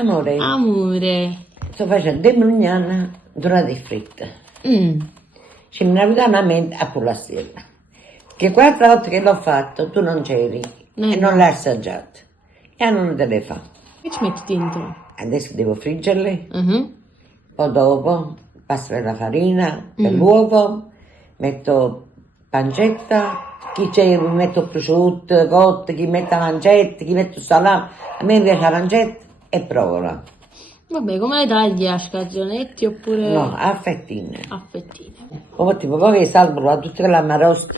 Amore, Amore. sto facendo de brugnana durate fritte. Ci mi è venuta una mente a Pulastiera. Che qualche volta che l'ho fatto tu non c'eri e non l'hai assaggiato. E non te le fa. Che ci metti dentro? Adesso devo friggerle, Mhm. poi dopo passo la farina e l'uovo, metto pancetta, chi c'è metto prosciutto, cotto, chi mette pancetta, chi mette salame. A me piace la pancetta e provola. Vabbè, come le tagli a scagionetti oppure No, a fettine. a fettine? Poi tipo poi che salvo a tutte le arrosto.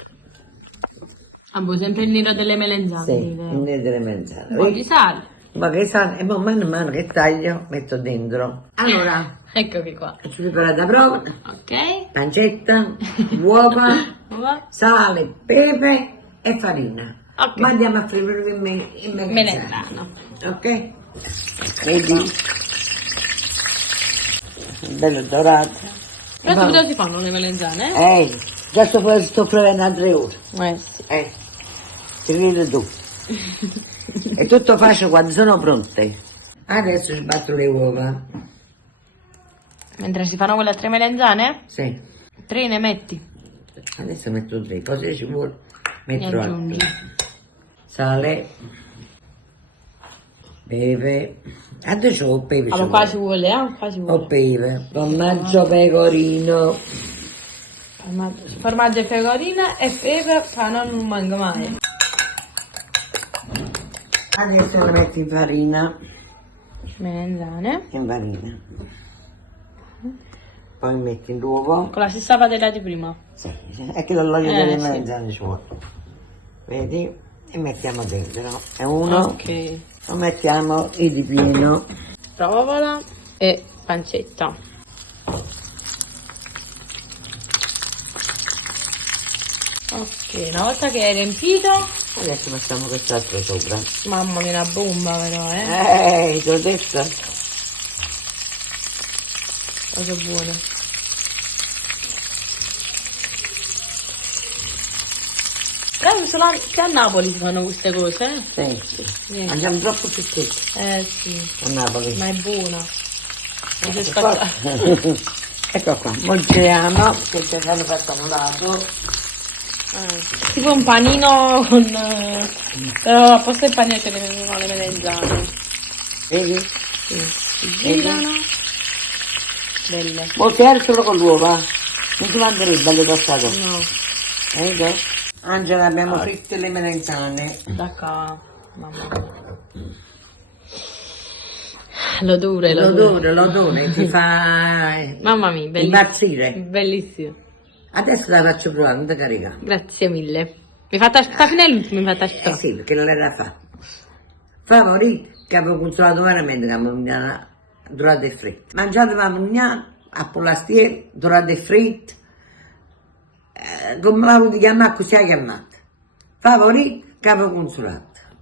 Ah, boh, sempre il nero delle melenzane. Sì, direi. in delle mezzane. Un po' di sale. Ma che sa, e poi mano a mano che taglio metto dentro. Allora, Eccomi qua. ci preparo da prova, Ok. pancetta, uova, Uova. sale, pepe e farina. Ok. Ma andiamo a friggere in mezzana. Melenzano. Ok? Vedi? Bello dorato. Però Ma- subito si fanno le melenzane, già sto provando a 3 ore. Sì. Ti vedi tu. È tutto facile quando sono pronte. Adesso sbatto le uova. Mentre si fanno quelle 3 melenzane, Sì. 3 ne metti. Adesso metto 3, così ci vuole. Ne Metto aggiungi. sale, pepe. Adesso ho pepe. Allora qua ci vuole, qua ci Ho vuole. pepe. Formaggio pecorino. Formaggio e pecorina e pepe, che non manca mai. Adesso lo metto in farina. Melenzane. In farina. Poi metti l'uovo. Con la stessa padella di prima. Sì, è che l'olio delle sì. melanzane ci vuole. Vedi? E mettiamo dentro. E uno. Ok. Lo mettiamo il ripieno. Provola e pancetta. Ok, una volta che è riempito, Adesso mettiamo quest'altro sopra. mamma mia, una bomba però, Te l'ho detto? Cosa buona. Però solo che a Napoli si fanno queste cose, Sì, sì. Niente. Mangiamo troppo piccoli sì, a Napoli. ma è buona. Non si Ecco qua. scoccia. Ecco qua, molgiamo, che ci hanno fatto un lato. Tipo un panino con... però a posto del panino ce ne vengono le melenzane. Vedi? Sì, si girano. Belle. Molti solo con l'uova. Non ti mancherebbe alle tostate. No, Vedi? Angela, abbiamo fritto le melenzane. da qua. Mamma mia. L'odore, L'odore ti fa Mamma mia, impazzire. bellissimo. Adesso la faccio provare, non ti caricare. Grazie mille. Mi fate aspettare fino all'ultimo, mi fate aspettare. Sì, perché non era fa. Favorito che avevo consolato veramente la mugnana durante fritta. Mangiate la mugnana a Polastiera durante fritta. Come l'avevo chiamata, così ha chiamata. Favorito che avevo consolato.